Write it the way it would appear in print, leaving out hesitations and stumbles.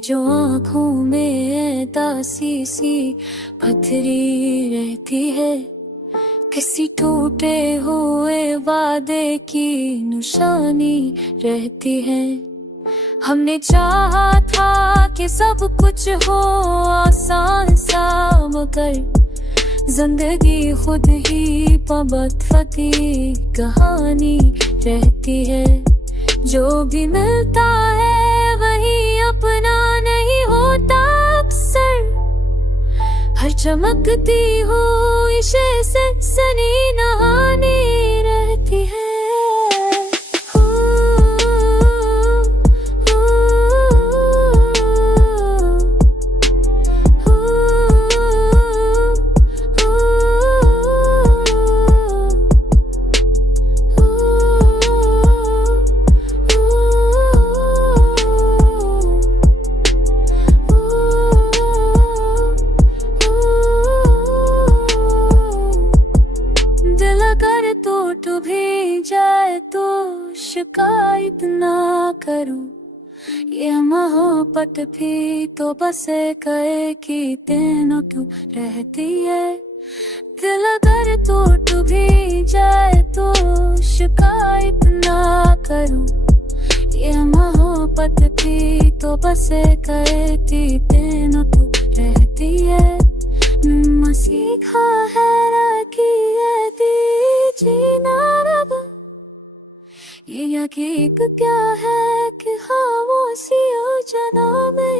जो आँखों में दासी सी पथरी रहती है, किसी टूटे हुए वादे की निशानी रहती है। हमने चाहा था कि सब कुछ हो आसान सा, मगर जिंदगी खुद ही पबतफती कहानी रहती है। जो भी मिलता है वही अपना नहीं होता अक्सर, हर चमकती हुई शे से सनी नहानी रहती है। अगर टूट भी जाए तो शिकायत ना करूं, ये मोहब्बत भी तो बस एक ही दिन क्यों रहती है। दिल अगर टूट भी जाए तो शिकायत ना करूं, ये मोहब्बत भी तो बस एक ही दिन क्यों रहती है। सीखा है कि जीना रब, ये यकीन क्या है कि खामोशी हो जना में